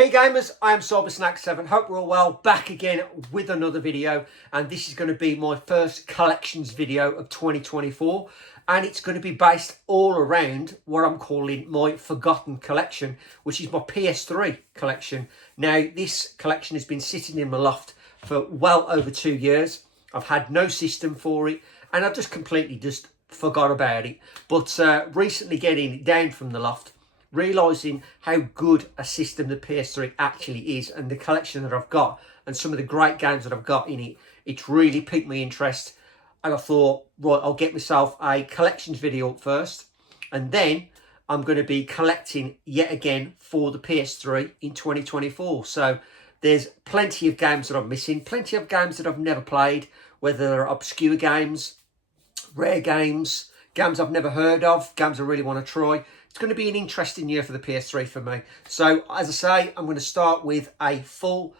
Hey gamers, I am Cybersnack7. Hope we're all well. Back again with another video, and this is going to be my first collections video of 2024, and it's going to be based all around what I'm calling my Forgotten collection, which is my PS3 collection. Now, this collection has been sitting in my loft for well over 2 years. I've had no system for it, and I just completely forgot about it. But recently getting it down from the loft, realising how good a system the PS3 actually is, and the collection that I've got and some of the great games that I've got in it, it's really piqued my interest. And I thought, right, I'll get myself a collections video up first, and then I'm going to be collecting yet again for the PS3 in 2024. So there's plenty of games that I'm missing, plenty of games that I've never played, whether they're obscure games, rare games, games I've never heard of, games I really want to try. It's going to be an interesting year for the PS3 for me. So, as I say, I'm going to start with a full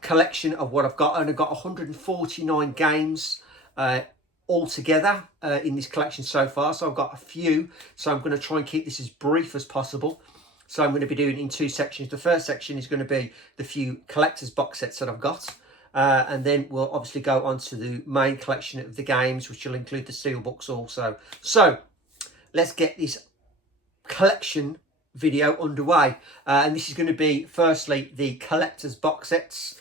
collection of what I've got. And I've got 149 games altogether in this collection so far. So I've got a few. So I'm going to try and keep this as brief as possible. So I'm going to be doing it in two sections. The first section is going to be the few collector's box sets that I've got. And then we'll obviously go on to the main collection of the games, which will include the steelbooks also. So let's get this collection video underway. And this is going to be, firstly, the collector's box sets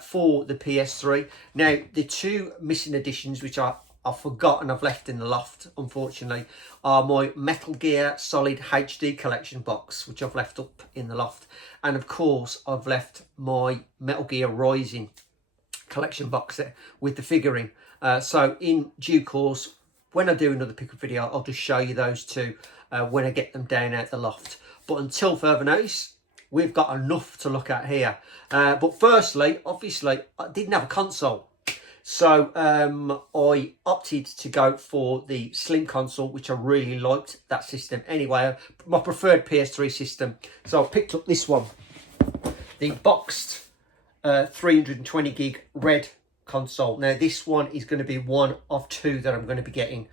for the PS3. Now, the two missing editions, which I've forgotten, I've left in the loft, unfortunately, are my Metal Gear Solid HD collection box, which I've left up in the loft. And, of course, I've left my Metal Gear Rising collection box set with the figurine. So, in due course, when I do another pickup video, I'll just show you those two when I get them down out the loft. But until further notice, we've got enough to look at here. But firstly, obviously, I didn't have a console. So I opted to go for the Slim console, which I really liked that system anyway. My preferred PS3 system. So I picked up this one, the boxed 320 gig red console. Now this one is going to be one of two that I'm going to be getting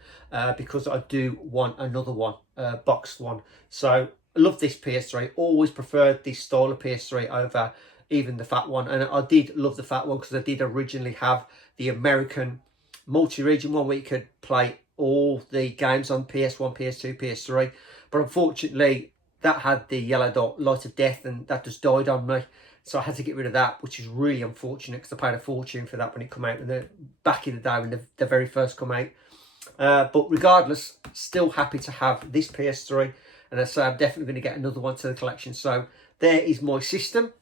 because I do want another one, boxed one. So I love this PS3, always preferred this style of PS3 over even the fat one. And I did love the fat one because I did originally have the American multi-region one where you could play all the games on PS1, PS2, PS3. But unfortunately that had the yellow dot light of death, and that just died on me. So I had to get rid of that, which is really unfortunate because I paid a fortune for that when it came out, back in the day when the very first come out. But regardless, still happy to have this PS3. And as I say, I'm definitely going to get another one to the collection. So there is my system.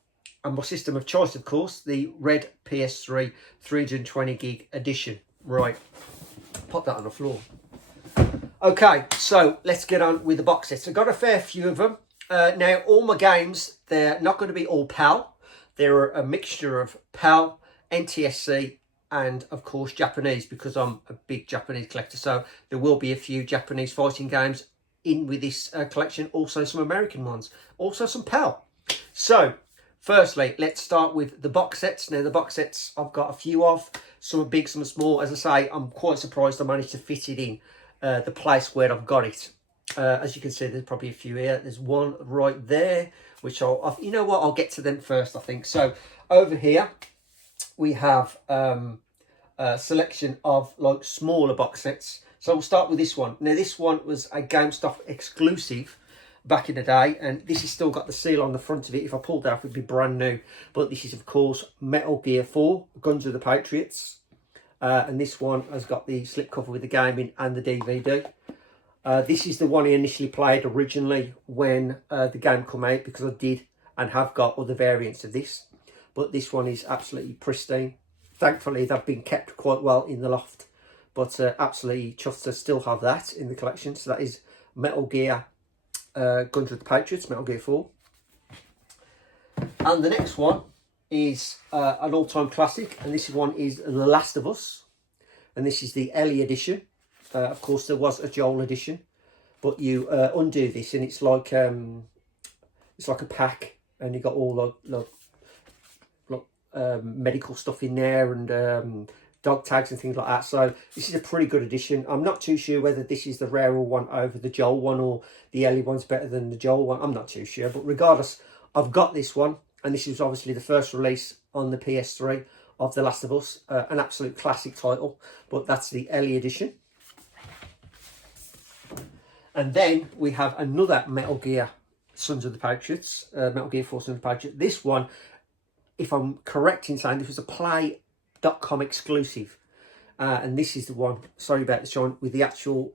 And my system of choice, of course, the red PS3 320 gig edition. Right, pop that on the floor. Okay, so let's get on with the box sets. I've got a fair few of them. Now, all my games, they're not going to be all PAL. They're a mixture of PAL, NTSC, and, of course, Japanese, because I'm a big Japanese collector. So there will be a few Japanese fighting games in with this collection. Also some American ones. Also some PAL. So, firstly, let's start with the box sets. Now, the box sets I've got a few of. Some are big, some are small. As I say, I'm quite surprised I managed to fit it in the place where I've got it. As you can see, there's probably a few here. There's one right there, which you know what, I'll get to them first, I think. So over here, we have a selection of like smaller box sets. So we'll start with this one. Now, this one was a GameStop exclusive back in the day, and this has still got the seal on the front of it. If I pulled that off, it'd be brand new. But this is, of course, Metal Gear 4, Guns of the Patriots. And this one has got the slipcover with the game in and the DVD. This is the one I initially played originally when the game came out, because I did and have got other variants of this. But this one is absolutely pristine. Thankfully, they've been kept quite well in the loft. But absolutely chuffed to still have that in the collection. So that is Metal Gear Guns of the Patriots, Metal Gear 4. And the next one is an all-time classic. And this one is The Last of Us. And this is the Ellie edition. Of course, there was a Joel edition, but you undo this, and it's like a pack, and you got all medical stuff in there, and dog tags and things like that. So this is a pretty good edition. I'm not too sure whether this is the rarer one over the Joel one, or the Ellie one's better than the Joel one. I'm not too sure, but regardless, I've got this one, and this is obviously the first release on the PS3 of The Last of Us, an absolute classic title, but that's the Ellie edition. And then we have another Metal Gear Sons of the Patriots, Metal Gear 4 Sons of the Patriots. This one, if I'm correct in saying, this was a Play.com exclusive. And this is the one, sorry about this, John, with the actual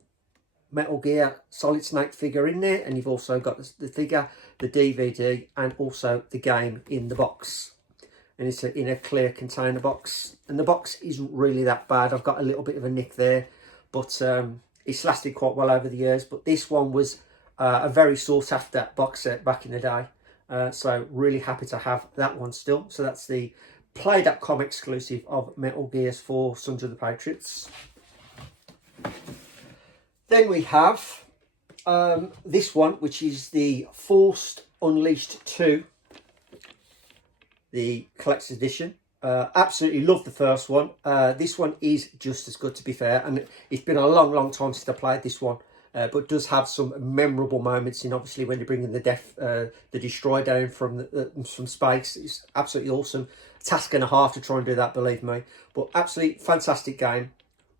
Metal Gear Solid Snake figure in there. And you've also got the figure, the DVD, and also the game in the box. And it's in a clear container box. And the box isn't really that bad. I've got a little bit of a nick there, but it's lasted quite well over the years. But this one was a very sought after box set back in the day. So really happy to have that one still. So that's the Play.com exclusive of Metal Gear 4 Sons of the Patriots. Then we have this one, which is the Force Unleashed 2, the collector's edition. Absolutely love the first one. This one is just as good, to be fair, and it's been a long time since I played this one, but does have some memorable moments in, obviously, when you're bringing the destroyer down from space. It's absolutely awesome. Task and a half to try and do that, believe me, but absolutely fantastic game.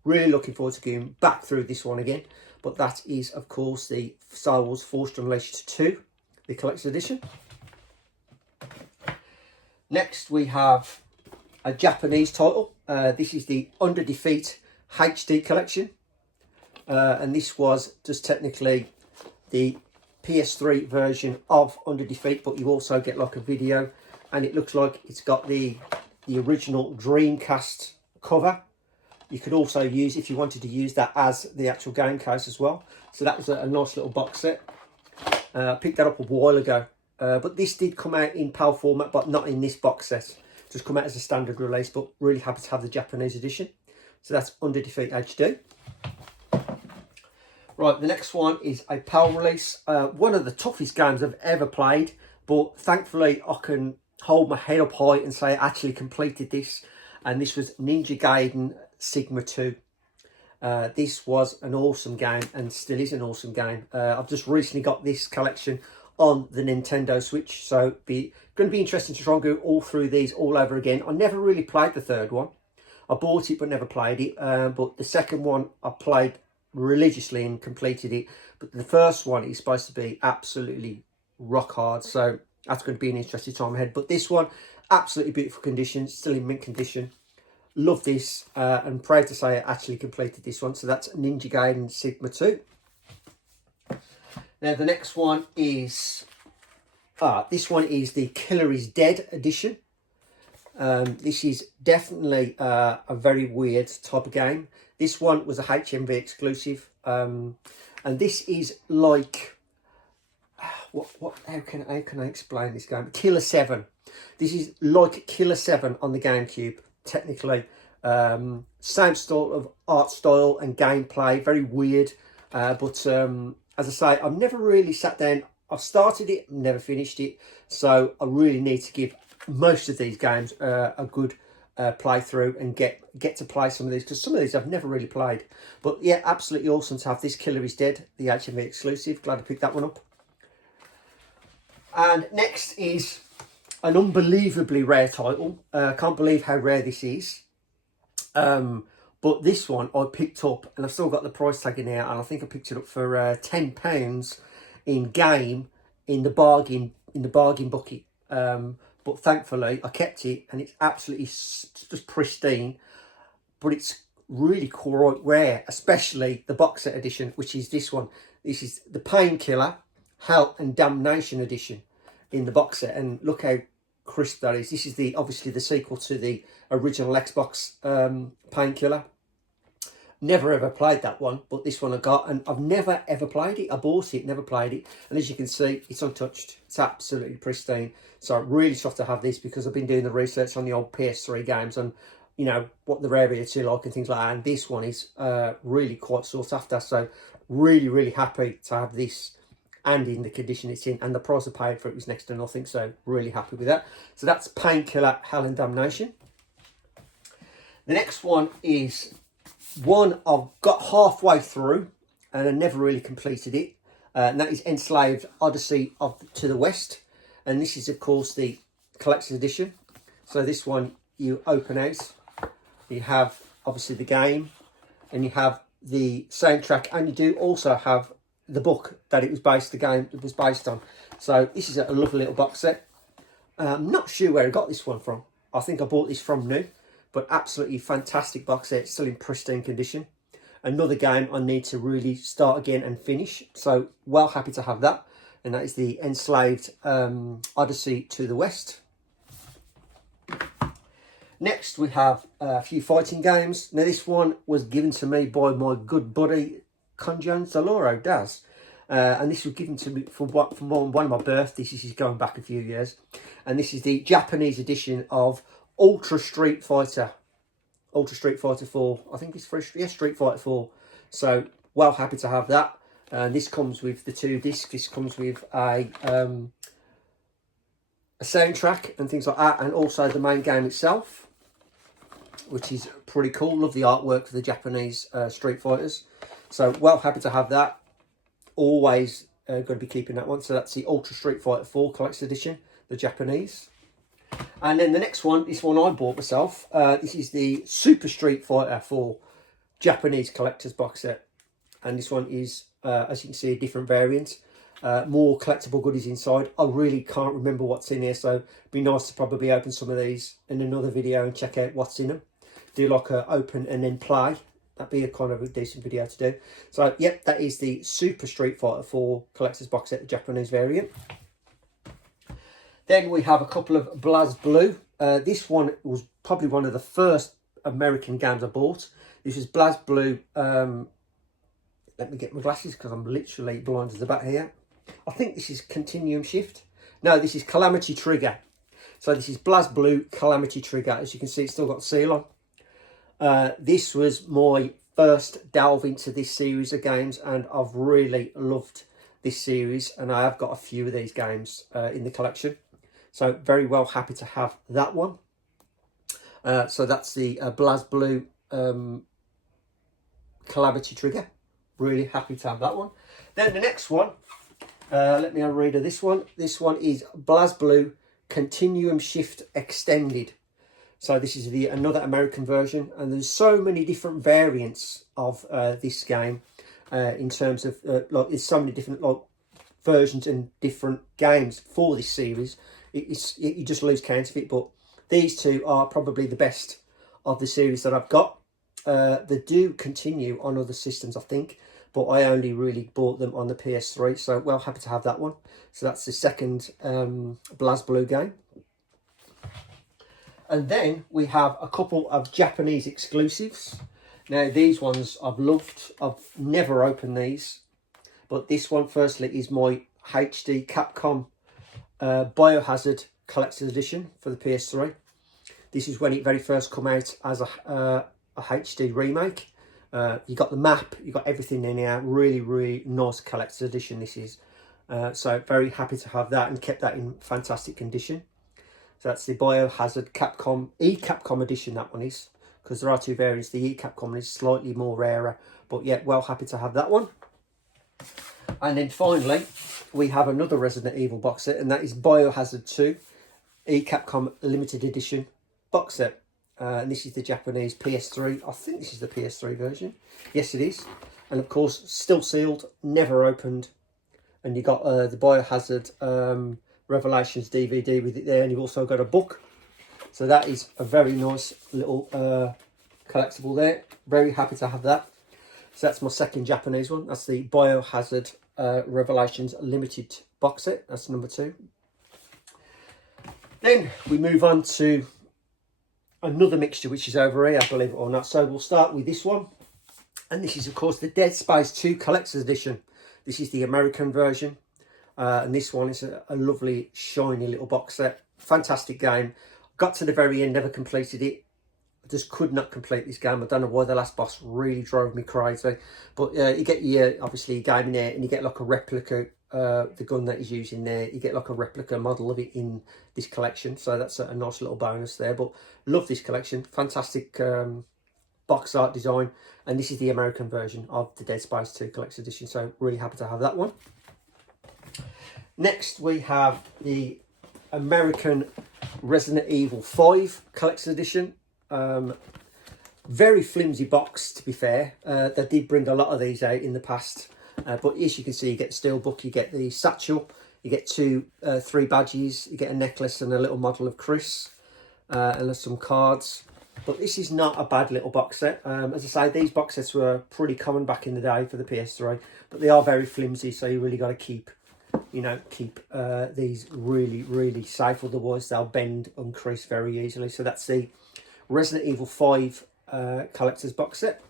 Really looking forward to going back through this one again. But that is, of course, the Star Wars Force Unleashed 2, the collector's edition. Next we have a Japanese title. This is the Under Defeat HD collection. And this was just technically the PS3 version of Under Defeat, but you also get like a video, and it looks like it's got the original Dreamcast cover. You could also use, if you wanted to use that as the actual game case as well. So that was a nice little box set. I picked that up a while ago. But this did come out in PAL format, but not in this box set. Just come out as a standard release, but really happy to have the Japanese edition. So that's Under Defeat HD. Right, the next one is a PAL release. One of the toughest games I've ever played, but thankfully I can hold my head up high and say I actually completed this. And this was Ninja Gaiden Sigma 2. This was an awesome game, and still is an awesome game. I've just recently got this collection on the Nintendo Switch, so going to be interesting to try and go all through these all over again. I never really played the third one. I bought it but never played it, but the second one I played religiously and completed it. But the first one is supposed to be absolutely rock hard, so that's going to be an interesting time ahead. But this one, absolutely beautiful condition, still in mint condition. Love this, and proud to say I actually completed this one. So that's Ninja Gaiden Sigma 2. Now the next one is, this one is the Killer is Dead edition. This is definitely a very weird type of game. This one was a HMV exclusive, and this is like, how can I explain this game? Killer 7. This is like Killer 7 on the GameCube, technically. Same sort of art style and gameplay, very weird, but as I say, I've never really sat down. I've started it, never finished it, so I really need to give most of these games a good playthrough and get to play some of these, because some of these I've never really played. But yeah, absolutely awesome to have this Killer is Dead, the HMV exclusive. Glad I picked that one up. And next is an unbelievably rare title. Can't believe how rare this is. But this one I picked up, and I've still got the price tag in here, and I think I picked it up for £10 in game in the bargain bucket. But thankfully I kept it, and it's absolutely just pristine. But it's really quite rare, especially the box set edition, which is this one. This is the Painkiller Hell and Damnation edition in the box set, and look how crisp that is. This is obviously the sequel to the original Xbox Painkiller. Never ever played that one, but this one I got, and I've never ever played it. I bought it, never played it, and as you can see, it's untouched. It's absolutely pristine. So I'm really chuffed to have this, because I've been doing the research on the old PS3 games and, you know, what the rarity like and things like that, and this one is really quite sought after. So really happy to have this, and in the condition it's in, and the price I paid for it was next to nothing, so really happy with that. So that's Painkiller Hell and Damnation. The next one is one I've got halfway through and I never really completed it, and that is Enslaved Odyssey to the West. And this is, of course, the collector's edition. So this one you open out. You have, obviously, the game. And you have the soundtrack. And you do also have the book that it was based, the game it was based on. So this is a lovely little box set. I'm not sure where I got this one from. I think I bought this from new. But absolutely fantastic box set. Still in pristine condition. Another game I need to really start again and finish. So well happy to have that. And that is the Enslaved Odyssey to the West. Next we have a few fighting games. Now this one was given to me by my good buddy Conjon Zaloro Daz. And this was given to me for one of my birthdays. This is going back a few years. And this is the Japanese edition of Ultra Street Fighter 4. I think it's for Street Fighter 4. So well happy to have that. And this comes with the 2 discs. This comes with a soundtrack and things like that, and also the main game itself, which is pretty cool. Love the artwork for the Japanese Street Fighters. So well happy to have that. Always going to be keeping that one. So that's the Ultra Street Fighter 4 Collector's Edition, the Japanese. And then the next one, this one I bought myself. This is the Super Street Fighter 4 Japanese Collector's Box Set. And this one is, as you can see, a different variant. More collectible goodies inside. I really can't remember what's in here, so it'd be nice to probably open some of these in another video and check out what's in them. Do like a open and then play. That'd be a kind of a decent video to do. So, yep, that is the Super Street Fighter 4 Collector's Box Set, the Japanese variant. Then we have a couple of BlazBlue. This one was probably one of the first American games I bought. This is BlazBlue. Let me get my glasses because I'm literally blind as the bat here. I think this is Continuum Shift. No, this is Calamity Trigger. So this is BlazBlue Calamity Trigger. As you can see, it's still got seal on. This was my first delve into this series of games, and I've really loved this series. And I have got a few of these games in the collection. So very well happy to have that one. So that's the BlazBlue Calamity Trigger. Really happy to have that one. Then the next one, let me have a read of this one. This one is BlazBlue Continuum Shift Extended. So this is another American version, and there's so many different variants of this game in terms of like there's so many different like versions and different games for this series. You just lose count of it, but these two are probably the best of the series that I've got. They do continue on other systems, I think, but I only really bought them on the PS3, so well happy to have that one. So that's the second BlazBlue game. And then we have a couple of Japanese exclusives. Now these ones I've loved. I've never opened these, but this one firstly is my HD Capcom Biohazard Collector's Edition for the PS3. This is when it very first come out as a HD remake. You got the map, you got everything in here. Really, really nice collector's edition this is. So very happy to have that and kept that in fantastic condition. So that's the Biohazard Capcom Capcom edition, that one is. Because there are two variants. The Capcom is slightly more rarer. But yeah, well happy to have that one. And then finally, we have another Resident Evil box set. And that is Biohazard 2 Capcom Limited Edition box set. And this is the Japanese PS3. I think this is the PS3 version. Yes, it is. And of course, still sealed, never opened. And you got the Biohazard Revelations DVD with it there. And you've also got a book. So that is a very nice little collectible there. Very happy to have that. So that's my second Japanese one. That's the Biohazard Revelations Limited box set. That's number 2. Then we move on to another mixture, which is over here, believe it or not. So we'll start with this one. And this is, of course, the Dead Space 2 Collector's Edition. This is the American version. And this one is a lovely, shiny little box set. Fantastic game. Got to the very end, never completed it. I just could not complete this game. I don't know why the last boss really drove me crazy. But you get your, obviously, your game in there, and you get like a replica, the gun that he's using there. You get like a replica model of it in this collection. So that's a nice little bonus there. But love this collection. Fantastic box art design. And this is the American version of the Dead Space 2 Collector's Edition. So really happy to have that one. Next, we have the American Resident Evil 5 Collector's Edition. Very flimsy box, to be fair. They did bring a lot of these out in the past. But as you can see, you get the steelbook, you get the satchel, you get three badges, you get a necklace and a little model of Chris, and some cards. But this is not a bad little box set. As I say, these box sets were pretty common back in the day for the PS3, but they are very flimsy, so you really got to keep these really safe, otherwise they'll bend and crease very easily. So that's the Resident Evil 5 collector's box set.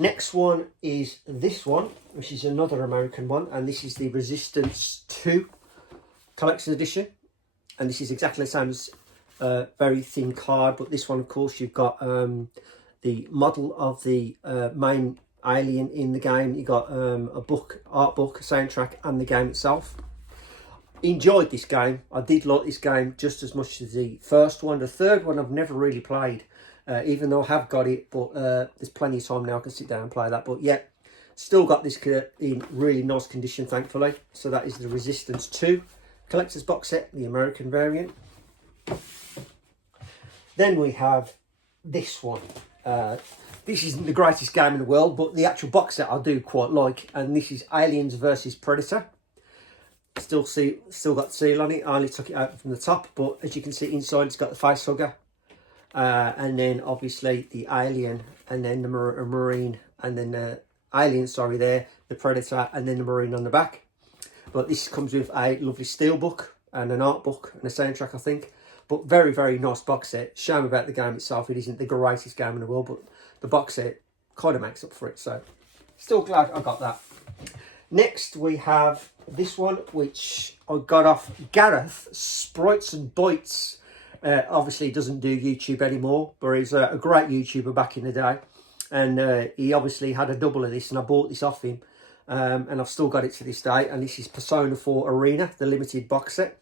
Next one is this one, which is another American one, and this is the Resistance 2 collector's edition, and this is exactly the same as very thin card, but this one, of course, you've got the model of the main alien in the game. You got a book, art book, a soundtrack, and the game itself. Enjoyed this game. I did like this game just as much as the first one. The third one I've never really played, even though I have got it, but there's plenty of time now I can sit down and play that. But yeah, still got this in really nice condition, thankfully. So that is the Resistance 2 collector's box set, the American variant. Then we have this one. This isn't the greatest game in the world, but the actual box set I do quite like, and this is Aliens versus Predator. Still got seal on it. I only took it out from the top, but as you can see inside, it's got the face hugger, and then obviously the alien, and then the marine, and then the alien, sorry, there, the Predator, and then the marine on the back. But this comes with a lovely steel book and an art book and a soundtrack, I think. But very nice box set. Shame about the game itself, it isn't the greatest game in the world, but the box set kind of makes up for it. So still glad I got that. Next we have this one, which I got off Gareth, Sprites and Bites. Obviously he doesn't do YouTube anymore, but he's a great YouTuber back in the day. And he obviously had a double of this, and I bought this off him. And I've still got it to this day. And this is Persona 4 Arena, the limited box set.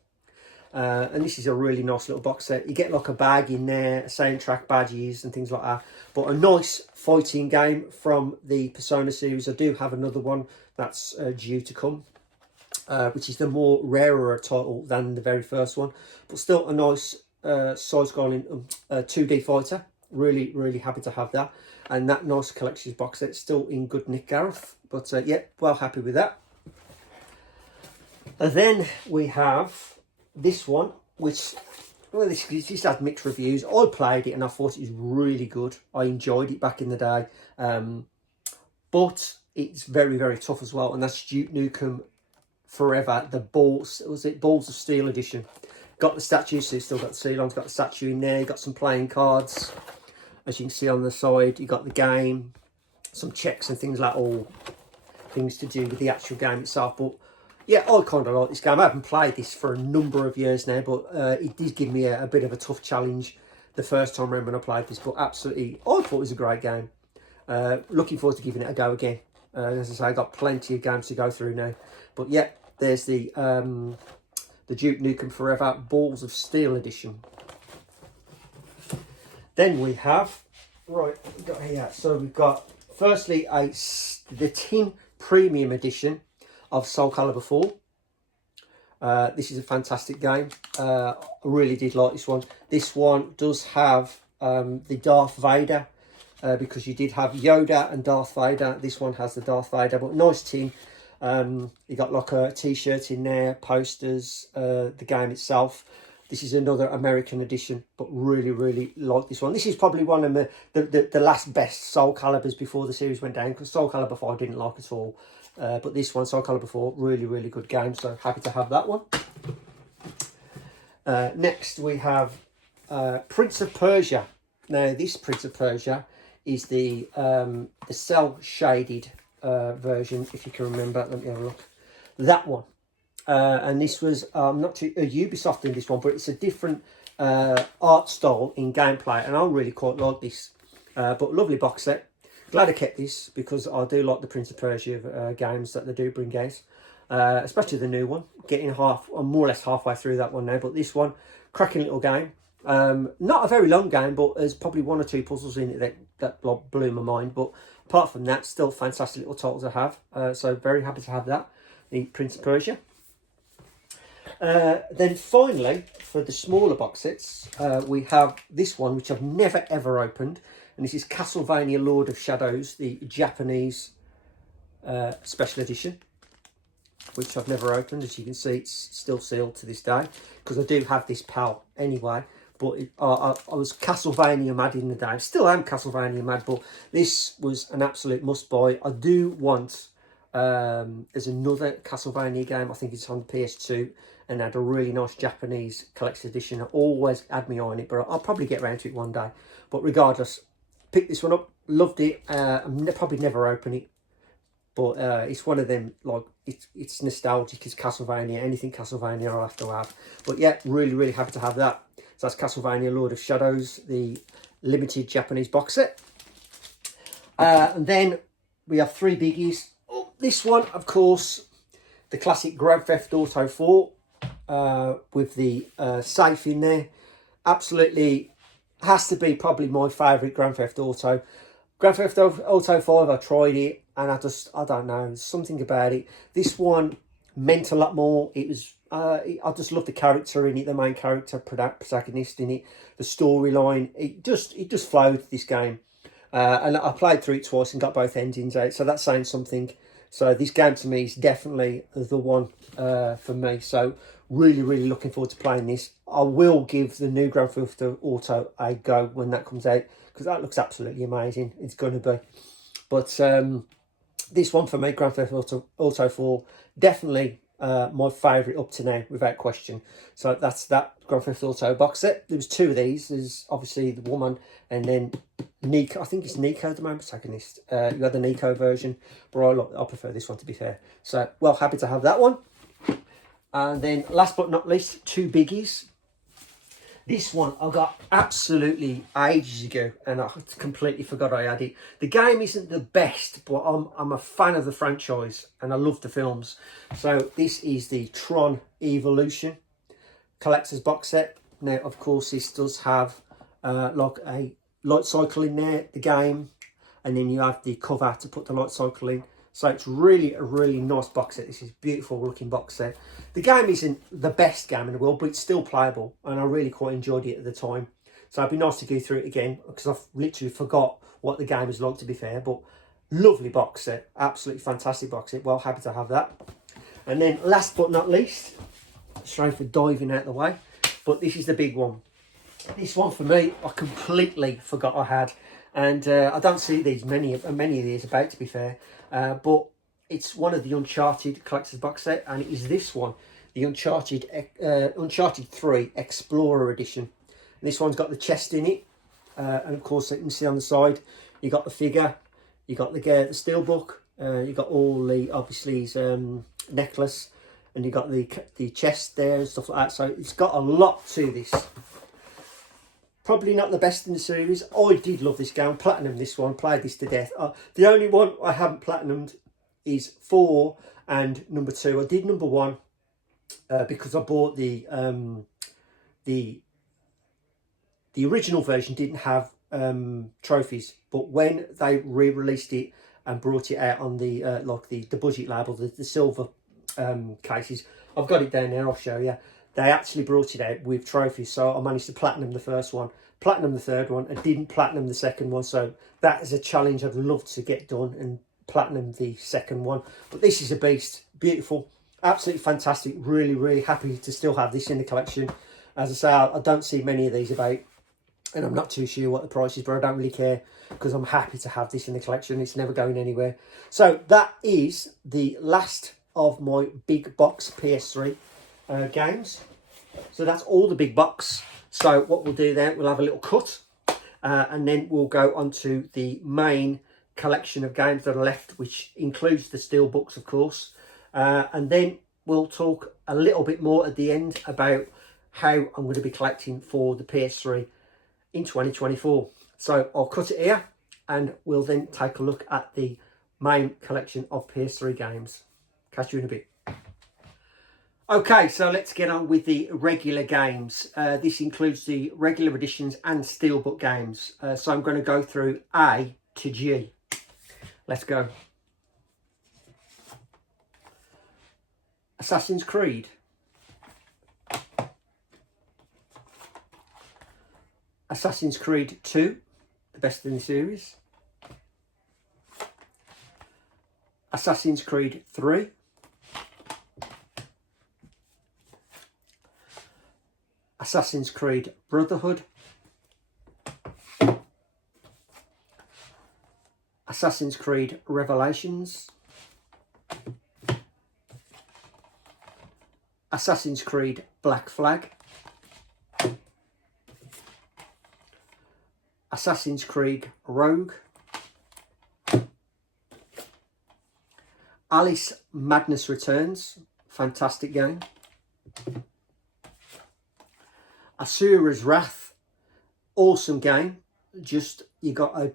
And this is a really nice little box set. You get like a bag in there, soundtrack, badges and things like that. But a nice fighting game from the Persona series. I do have another one that's due to come, which is the more rarer title than the very first one. But still a nice side-scrolling 2D fighter. Really happy to have that. And that nice collector's box set, still in good nick, Gareth. But yeah, well happy with that. And then we have this one, which, well, this had mixed reviews. I played it and I thought it was really good. I enjoyed it back in the day, but it's very tough as well. And that's Duke Nukem Forever, the Balls of Steel edition. Got the statues, so you still got the seal on. Got the statue in there. You got some playing cards, as you can see on the side. You got the game, some checks and things like all things to do with the actual game itself. But yeah, I kind of like this game. I haven't played this for a number of years now, but it did give me a bit of a tough challenge the first time around when I played this. But absolutely, I thought it was a great game. Looking forward to giving it a go again. As I say, I've got plenty of games to go through now. But yeah, there's the Duke Nukem Forever Balls of Steel edition. Then we have, right, we've got here. So we've got, firstly, the Tin Premium edition of Soul Calibur 4. This is a fantastic game. I really did like this one. This one does have the Darth Vader, because you did have Yoda and Darth Vader. This one has the Darth Vader, but nice tin. You got like a t-shirt in there, posters, the game itself. This is another American edition, but really like this one. This is probably one of the last best Soul Caliburs before the series went down, because Soul Calibur 5 I didn't like at all. But this one, Soul Calibur 4, really good game, so happy to have that one. Next we have Prince of Persia. Now this Prince of Persia is the cell shaded version, if you can remember. Let me have a look. That one. And this was not too Ubisoft in this one, but it's a different art style in gameplay, and I really quite like this. But lovely box set. Glad I kept this, because I do like the Prince of Persia games that they do bring out, especially the new one. Getting I'm more or less halfway through that one now, but this one, cracking little game. Not a very long game, but there's probably one or two puzzles in it that blew my mind. But apart from that, still fantastic little titles to have. So very happy to have that, the Prince of Persia. Then finally, for the smaller box sets, we have this one, which I've never ever opened. And this is Castlevania Lord of Shadows, the Japanese special edition, which I've never opened. As you can see, it's still sealed to this day, because I do have this PAL anyway. But I was Castlevania mad in the day. Still am Castlevania mad, but this was an absolute must-buy. I do want... there's another Castlevania game, I think it's on PS2, and had a really nice Japanese collector's edition. I always had my eye on it, but I'll probably get around to it one day. But regardless, picked this one up, loved it. I'm probably never open it, but it's one of them, like, it's nostalgic. It's Castlevania, anything Castlevania I'll have to have. But yeah, really, really happy to have that. So that's Castlevania Lord of Shadows, the limited Japanese box set. And then we have three biggies. This one, of course, the classic Grand Theft Auto 4 with the safe in there. Absolutely has to be probably my favourite Grand Theft Auto. Grand Theft Auto 5, I tried it, and I don't know, there's something about it. This one meant a lot more. It was, I just love the character in it, the main character, protagonist in it, the storyline. It just flowed, this game. And I played through it twice and got both endings out, so that's saying something. So this game to me is definitely the one for me. So really, really looking forward to playing this. I will give the new Grand Theft Auto a go when that comes out, because that looks absolutely amazing. It's going to be. But this one for me, Grand Theft Auto 4, definitely my favourite up to now, without question. So that's that Grand Theft Auto box set. There was two of these. There's obviously the woman, and then Nico. I think it's Nico, the main protagonist. You had the Nico version, but I prefer this one, to be fair. So, well, happy to have that one. And then last but not least, two biggies. This one I got absolutely ages ago, and I completely forgot I had it. The game isn't the best, but I'm a fan of the franchise, and I love the films. So this is the Tron Evolution collector's box set. Now, of course, this does have like a light cycle in there, the game, and then you have the cover to put the light cycle in. So it's really a really nice box set. This is a beautiful looking box set. The game isn't the best game in the world, but it's still playable, and I really quite enjoyed it at the time. So it'd be nice to go through it again, because I've literally forgot what the game is like, to be fair. But lovely box set, absolutely fantastic box set. Well, happy to have that. And then last but not least, sorry for diving out the way, but this is the big one. This one for me, I completely forgot I had, and I don't see these many of these about, to be fair. But it's one of the Uncharted collector's box set, and it is this one, the Uncharted 3 Explorer Edition. And this one's got the chest in it, and of course you can see on the side you got the figure, you got the steelbook, you got all the, obviously, his necklace, and you got the chest there and stuff like that. So it's got a lot to this. Probably not the best in the series. I did love this game. Platinum this one. Played this to death. The only one I haven't platinumed is 4 and number 2. I did number 1 because I bought the original version didn't have trophies, but when they re-released it and brought it out on the like the budget label, the silver cases, I've got it down there. I'll show you. They actually brought it out with trophies, so I managed to platinum the first one, platinum the third one, and didn't platinum the second one. So that is a challenge I'd love to get done, and platinum the second one. But this is a beast, beautiful, absolutely fantastic. Really, really happy to still have this in the collection. As I say, I don't see many of these about, and I'm not too sure what the price is, but I don't really care, because I'm happy to have this in the collection. It's never going anywhere. So that is the last of my big box PS3 games. So that's all the big box. So what we'll do then, we'll have a little cut, and then we'll go on to the main collection of games that are left, which includes the steel books, of course, and then we'll talk a little bit more at the end about how I'm going to be collecting for the PS3 in 2024. So I'll cut it here, and we'll then take a look at the main collection of PS3 games. Catch you in a bit. Okay, so let's get on with the regular games. This includes the regular editions and steelbook games. So I'm going to go through A to G. Let's go. Assassin's Creed. Assassin's Creed 2, the best in the series. Assassin's Creed 3. Assassin's Creed Brotherhood. Assassin's Creed Revelations. Assassin's Creed Black Flag. Assassin's Creed Rogue. Alice Madness Returns, fantastic game. Asura's Wrath, awesome game. Just, you got a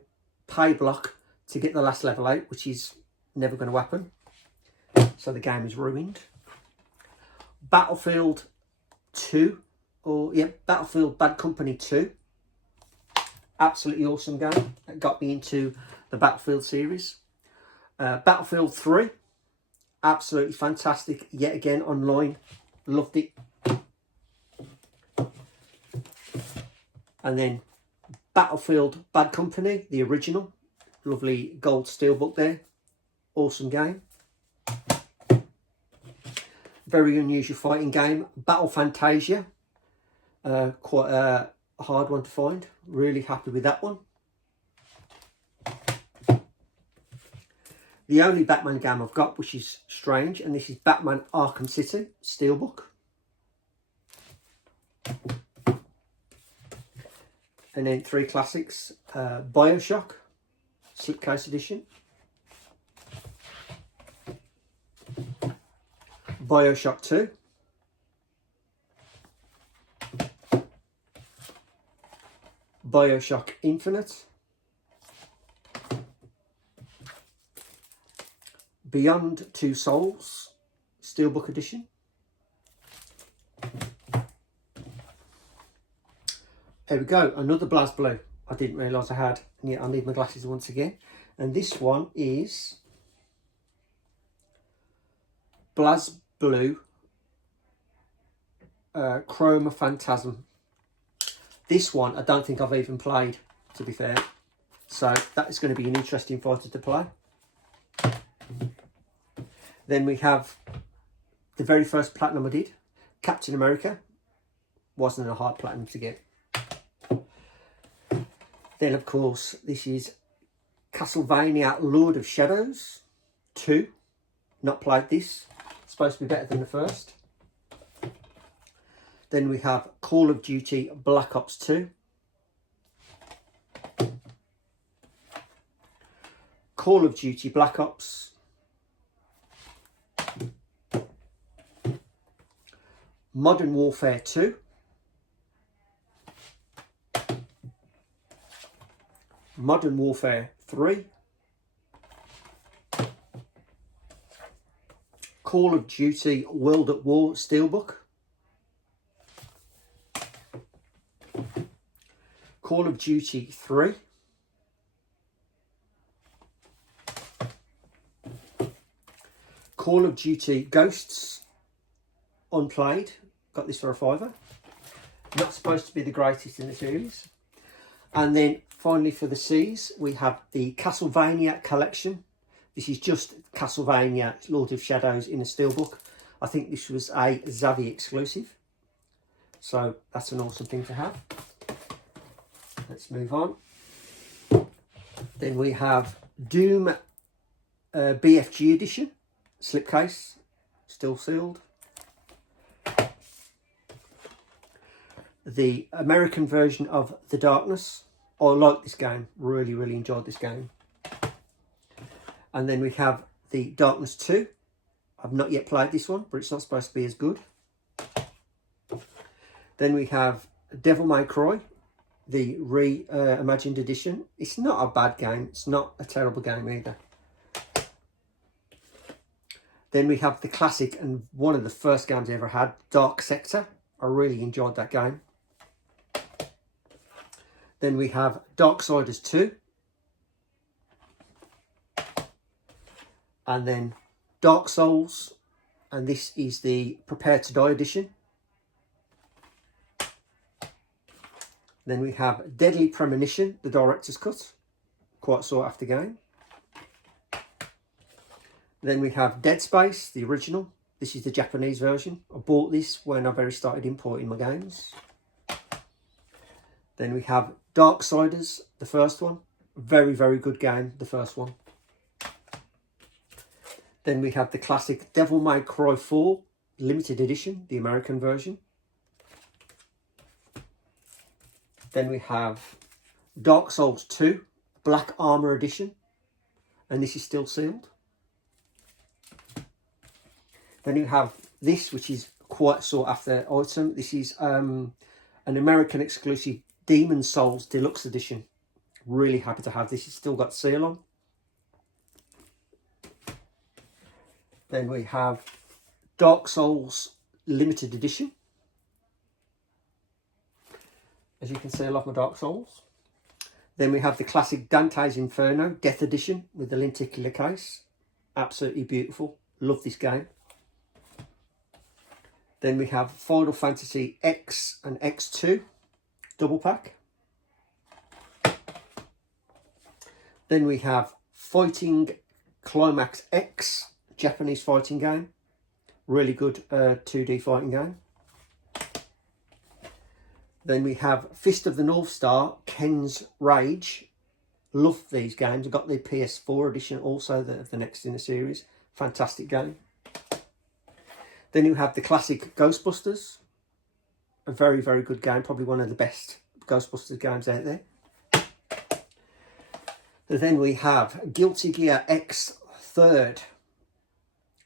pay block to get the last level out, which is never going to happen. So the game is ruined. Battlefield 2, Battlefield Bad Company 2. Absolutely awesome game. That got me into the Battlefield series. Battlefield 3. Absolutely fantastic. Yet again, online. Loved it. And then Battlefield Bad Company, the original. Lovely gold steelbook there. Awesome game. Very unusual fighting game. Battle Fantasia. Quite a hard one to find. Really happy with that one. The only Batman game I've got, which is strange, and this is Batman Arkham City Steelbook. And then 3 classics. Bioshock Slipcase Edition. Bioshock 2. Bioshock Infinite. Beyond Two Souls Steelbook Edition. There we go, another BlazBlue I didn't realise I had, and yet I need my glasses once again. And this one is BlazBlue Chroma Phantasm. This one I don't think I've even played, to be fair. So that is going to be an interesting fighter to play. Then we have the very first platinum I did, Captain America. Wasn't a hard platinum to get. Then of course this is Castlevania Lord of Shadows 2. Not played this. It's supposed to be better than the first. Then we have Call of Duty Black Ops 2. Call of Duty Black Ops. Modern Warfare 2. Modern Warfare 3. Call of Duty World at War Steelbook. Call of Duty 3. Call of Duty Ghosts Unplayed. Got this for a £5. Not supposed to be the greatest in the series. And then finally for the C's, we have the Castlevania Collection. This is just Castlevania Lord of Shadows in a steelbook. I think this was a Zavvi exclusive. So that's an awesome thing to have. Let's move on. Then we have Doom BFG edition. Slipcase. Still sealed. The American version of The Darkness. I like this game. Really, really enjoyed this game. And then we have The Darkness 2. I've not yet played this one, but it's not supposed to be as good. Then we have Devil May Cry, the reimagined edition. It's not a bad game. It's not a terrible game either. Then we have the classic and one of the first games I ever had, Dark Sector. I really enjoyed that game. Then we have Darksiders 2. And then Dark Souls. And this is the Prepare to Die edition. Then we have Deadly Premonition, the director's cut. Quite sought after game. Then we have Dead Space, the original. This is the Japanese version. I bought this when I very started importing my games. Then we have Darksiders, the first one. Very, very good game, the first one. Then we have the classic Devil May Cry 4 limited edition, the American version. Then we have Dark Souls 2 Black Armor edition, and this is still sealed. Then you have this, which is quite sought after item. This is an American exclusive Demon Souls Deluxe edition. Really happy to have this. It's still got seal on. Then we have Dark Souls limited edition. As you can see, I love my Dark Souls. Then we have the classic Dante's Inferno Death Edition with the lenticular case. Absolutely beautiful. Love this game. Then we have Final Fantasy X and X2 double pack. Then we have Fighting Climax X, Japanese fighting game. Really good 2D fighting game. Then we have Fist of the North Star, Ken's Rage. Love these games. I've got the PS4 edition also, the next in the series. Fantastic game. Then you have the classic Ghostbusters. A very, very good game. Probably one of the best Ghostbusters games out there. Then we have Guilty Gear X Third.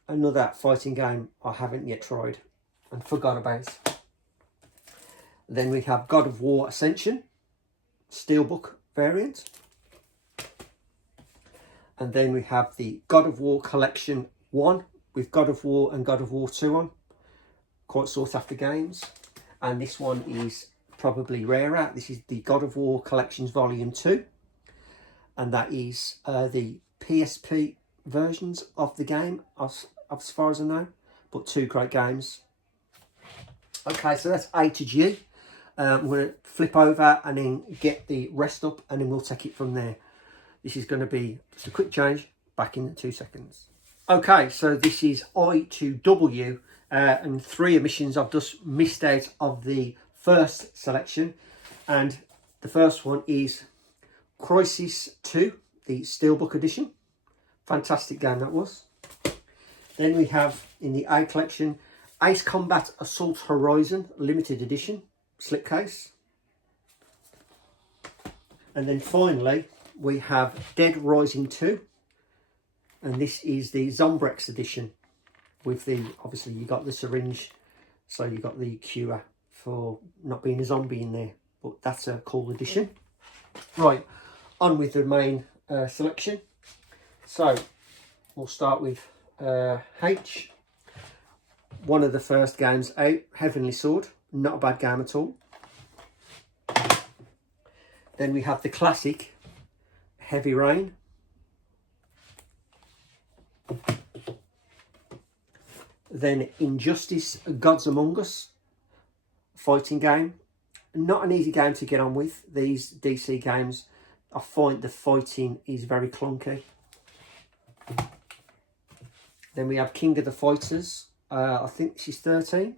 Another fighting game I haven't yet tried and forgot about. Then we have God of War Ascension, Steelbook variant. And then we have the God of War Collection 1 with God of War and God of War 2 on. Quite sought after games. And this one is probably rarer. This is the God of War Collections Volume 2. And that is the PSP versions of the game, as far as I know. But two great games. Okay, so that's A to G. I'm going to flip over and then get the rest up, and then we'll take it from there. This is going to be just a quick change, back in 2 seconds. Okay, so this is I to W, and 3 emissions I've just missed out of the first selection. And the first one is Crisis 2, the Steelbook edition. Fantastic game that was. Then we have in the A collection Ace Combat Assault Horizon limited edition slipcase. And then finally we have Dead Rising 2, and this is the Zombrex edition with the, obviously you got the syringe, so you got the cure for not being a zombie in there, but that's a cool edition. Right, on with the main selection. So we'll start with H. One of the first games out, Heavenly Sword. Not a bad game at all. Then we have the classic Heavy Rain. Then Injustice Gods Among Us fighting game. Not an easy game to get on with. These DC games, I find the fighting is very clunky. Then we have King of the Fighters. I think this is 13.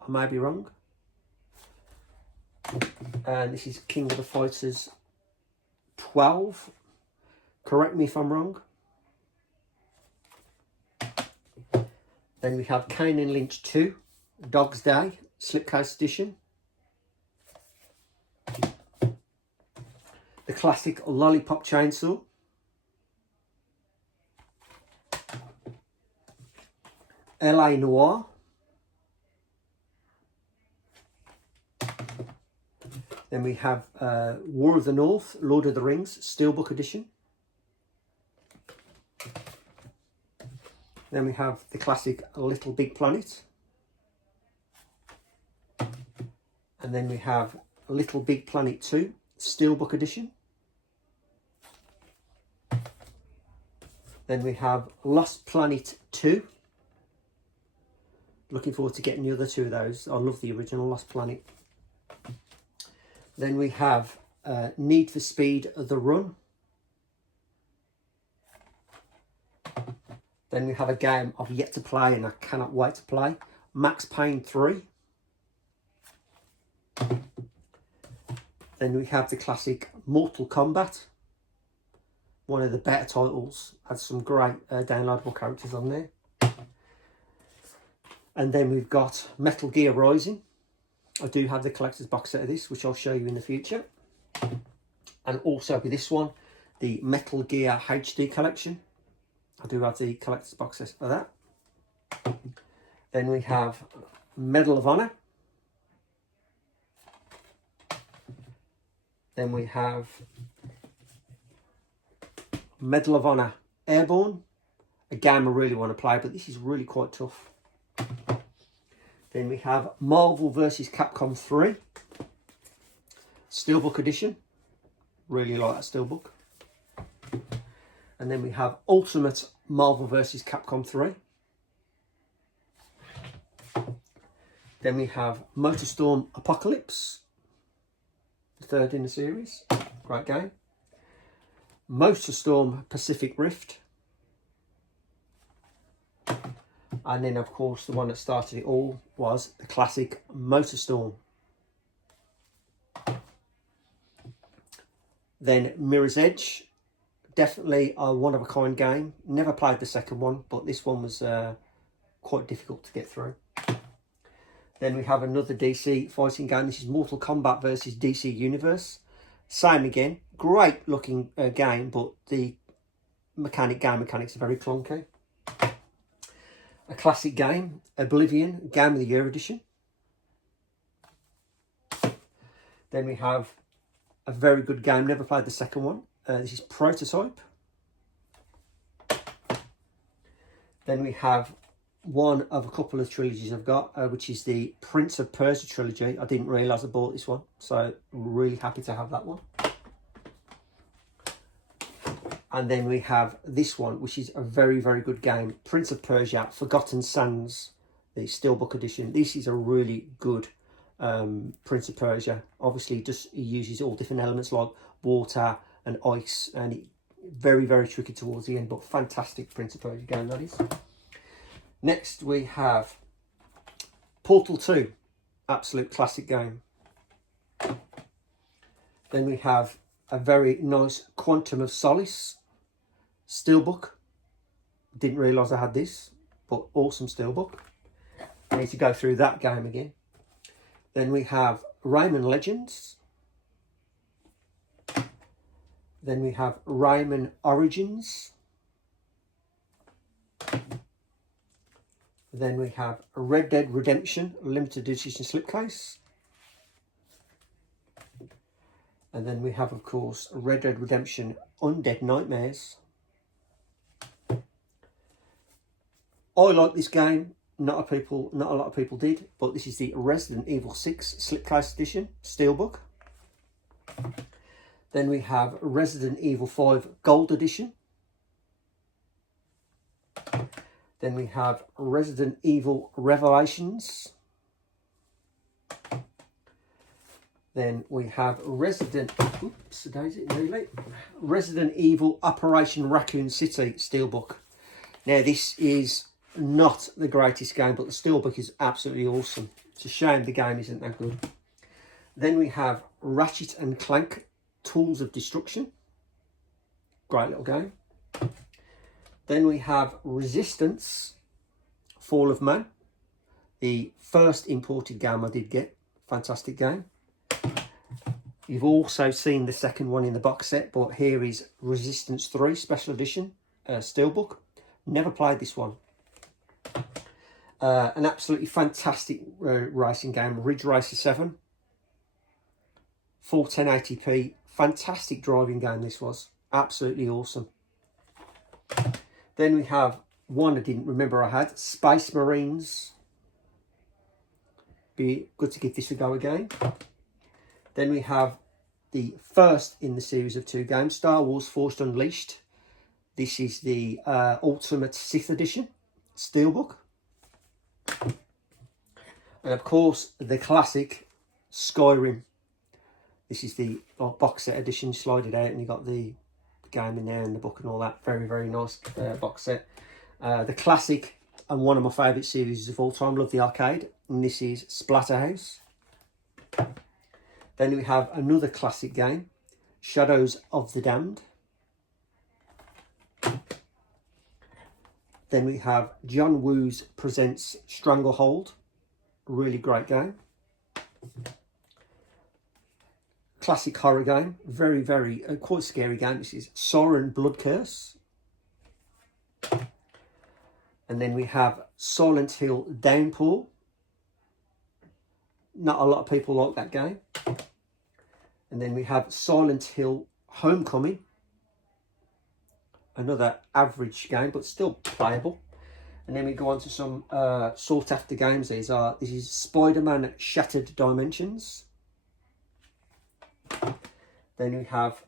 I may be wrong. And this is King of the Fighters 12. Correct me if I'm wrong. Then we have Kane and Lynch 2, Dog's Day, slipcase edition. The classic Lollipop Chainsaw. LA Noire. Then we have War of the North, Lord of the Rings, Steelbook edition. Then we have the classic Little Big Planet. And then we have Little Big Planet 2, Steelbook edition. Then we have Lost Planet 2. Looking forward to getting the other two of those. I love the original Lost Planet. Then we have Need for Speed The Run. Then we have a game I've yet to play and I cannot wait to play, Max Payne 3. Then we have the classic Mortal Kombat, one of the better titles, had some great downloadable characters on there. And then we've got Metal Gear Rising. I do have the collector's box set of this, which I'll show you in the future. And also with this one, the Metal Gear HD collection. I do have the collector's box set for that. Then we have Medal of Honor. Then we have Medal of Honor Airborne, a game I really want to play, but this is really quite tough. Then we have Marvel vs. Capcom 3, Steelbook edition. Really like that Steelbook. And then we have Ultimate Marvel vs. Capcom 3. Then we have MotorStorm Apocalypse, the third in the series. Great game. MotorStorm Pacific Rift. And then, of course, the one that started it all was the classic MotorStorm. Then Mirror's Edge. Definitely a one-of-a-kind game. Never played the second one, but this one was quite difficult to get through. Then we have another DC fighting game. This is Mortal Kombat versus DC Universe. Same again. Great looking game, but the game mechanics are very clunky. A classic game, Oblivion, Game of the Year edition. Then we have a very good game, never played the second one. This is Prototype. Then we have one of a couple of trilogies I've got, which is the Prince of Persia trilogy. I didn't realise I bought this one, so really happy to have that one. And then we have this one, which is a very, very good game. Prince of Persia, Forgotten Sands, the Steelbook edition. This is a really good Prince of Persia. Obviously, just he uses all different elements like water and ice, and it, very, very tricky towards the end, but fantastic Prince of Persia game that is. Next, we have Portal 2, absolute classic game. Then we have a very nice Quantum of Solace Steelbook. Didn't realise I had this, but awesome Steelbook. I need to go through that game again. Then we have Rayman Legends. Then we have Rayman Origins. Then we have Red Dead Redemption Limited Edition Slipcase. And then we have, of course, Red Dead Redemption Undead Nightmares. I like this game. Not a lot of people did, but this is the Resident Evil 6 Slipcase Edition Steelbook. Then we have Resident Evil 5 Gold Edition. Then we have Resident Evil Revelations. Then we have Resident Evil Operation Raccoon City Steelbook. Now, this is not the greatest game, but the Steelbook is absolutely awesome. It's a shame the game isn't that good. Then we have Ratchet and Clank Tools of Destruction. Great little game. Then we have Resistance Fall of Man. The first imported game I did get. Fantastic game. You've also seen the second one in the box set, but here is Resistance 3 Special Edition Steelbook. Never played this one. An absolutely fantastic racing game, Ridge Racer 7. Full 1080p. Fantastic driving game this was. Absolutely awesome. Then we have one I didn't remember I had, Space Marines. Be good to give this a go again. Then we have the first in the series of two games, Star Wars Force Unleashed. This is the Ultimate Sith Edition Steelbook. And of course, the classic Skyrim. This is the box set edition. You slide it out and you got the game in there and the book and all that. Very, very nice box set. The classic and one of my favourite series of all time, love the arcade, and this is Splatterhouse. Then we have another classic game, Shadows of the Damned. Then we have John Woo's Presents Stranglehold, really great game. Classic horror game, very, very quite scary game. This is Soren Blood Curse. And then we have Silent Hill Downpour. Not a lot of people like that game. And then we have Silent Hill Homecoming. Another average game, but still playable. And then we go on to some sought after games. This is Spider-Man Shattered Dimensions. Then we have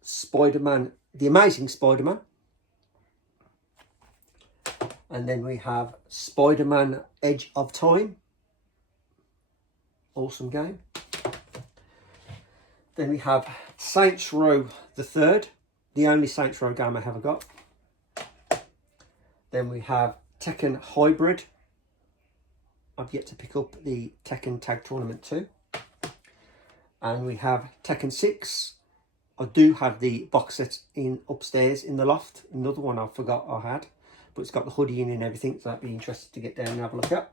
Spider-Man, The Amazing Spider-Man. And then we have Spider-Man Edge of Time. Awesome game. Then we have Saints Row the Third, the only Saints Row game I ever got. Then we have Tekken Hybrid. I've yet to pick up the Tekken Tag Tournament 2. And we have Tekken 6. I do have the box set upstairs in the loft. Another one I forgot I had. But it's got the hoodie in and everything, so that'd be interesting to get down and have a look at.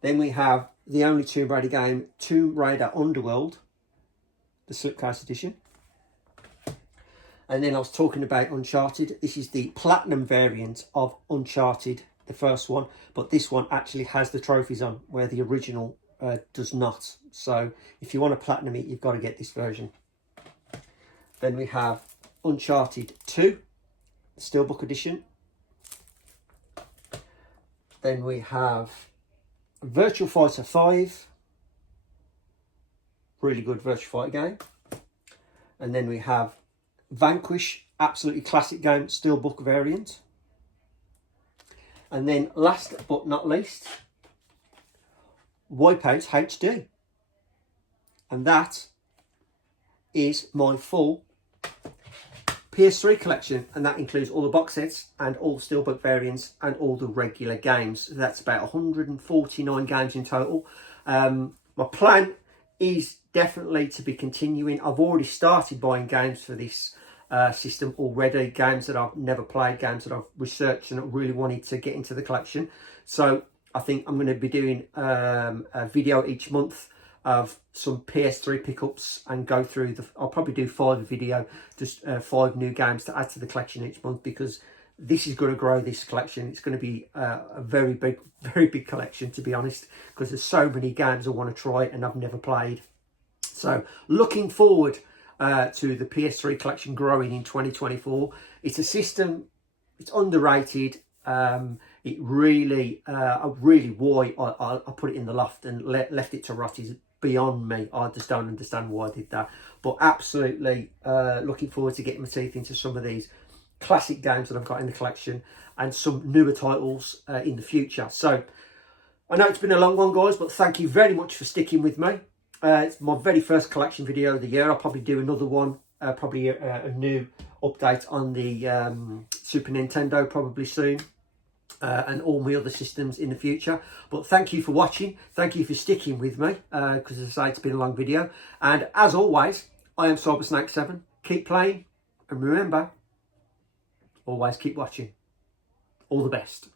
Then we have the only Tomb Raider game, Tomb Raider Underworld, the slipcase edition. And then I was talking about Uncharted. This is the platinum variant of Uncharted, the first one. But this one actually has the trophies on, where the original does not. So if you want to platinum it, you've got to get this version. Then we have Uncharted 2, the Steelbook edition. Then we have Virtua Fighter 5. Really good Virtua Fighter game. And then we have Vanquish, absolutely classic game, Steelbook variant. And then last but not least, Wipeout HD. And that is my full PS3 collection, and that includes all the box sets and all Steelbook variants and all the regular games. So that's about 149 games in total. My plan is definitely to be continuing. I've already started buying games for this system already, games that I've never played, games that I've researched and really wanted to get into the collection. So I think I'm going to be doing a video each month of some PS3 pickups and go through I'll probably do 5 a video, just 5 new games to add to the collection each month, because this is going to grow this collection. It's going to be a very big collection, to be honest, because there's so many games I want to try and I've never played. So looking forward to the PS3 collection growing in 2024. It's a system, it's underrated. It really, why I put it in the loft and left it to rot is beyond me. I just don't understand why I did that. But absolutely looking forward to getting my teeth into some of these classic games that I've got in the collection and some newer titles in the future. So I know it's been a long one, guys, but thank you very much for sticking with me. It's my very first collection video of the year. I'll probably do another one, probably a new update on the Super Nintendo probably soon. And all my other systems in the future. But thank you for watching. Thank you for sticking with me, because as I say, it's been a long video. And as always, I am Cybersnake7. Keep playing, and remember, always keep watching. All the best.